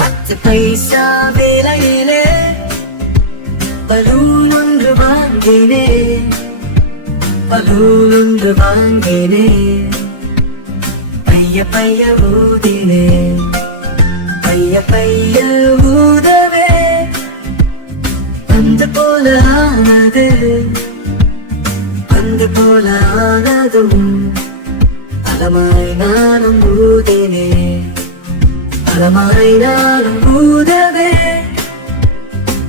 10 பைசா விலையிலே balloon ஒன்று வாங்கினேன், balloon ஒன்று வாங்கினேன். பைய பைய ஊதினேன், பைய பைய ஊதவே பந்து போல ஆனது, பந்து போல ஆனதும் பலமாய் நானும் ஊதினேன், பலமாய் நானும் ஊதவே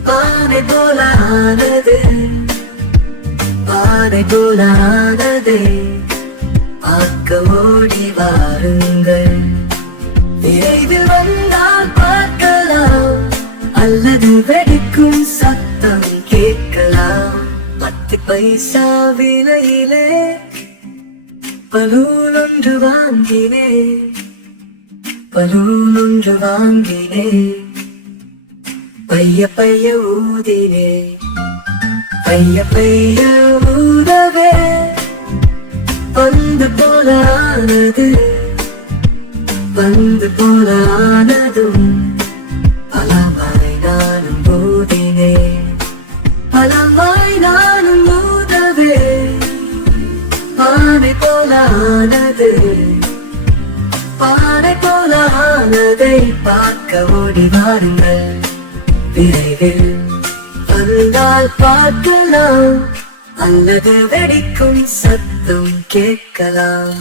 பானை போல ஆனது, பானை போல ஆனது. பார்க்க ஓடி வாருங்கள், விரைவில் வந்தால் பார்க்கலாம், அல்லது வெடிக்கும் சத்தம் கேட்கலாம். 10 பைசா விலையிலே பலூன் ஒன்று வாங்கினேன், பலூன் ஒன்று வாங்கினேன். பைய பைய ஊதினேன், பைய பைய ஊதவே பந்து போல ஆனது, பந்து போல ஆனதும் பலமாய் நானும் ஊதினேன், பலமாய் நானும் ஊதவே பானை போல ஆனது, பானை போல ஆனதை பார்க்க ஓடி வாருங்கள், விரைவில் வந்தால் பார்க்கலாம், அல்லது வெடிக்கும் சத்தம் கேட்கலாம்.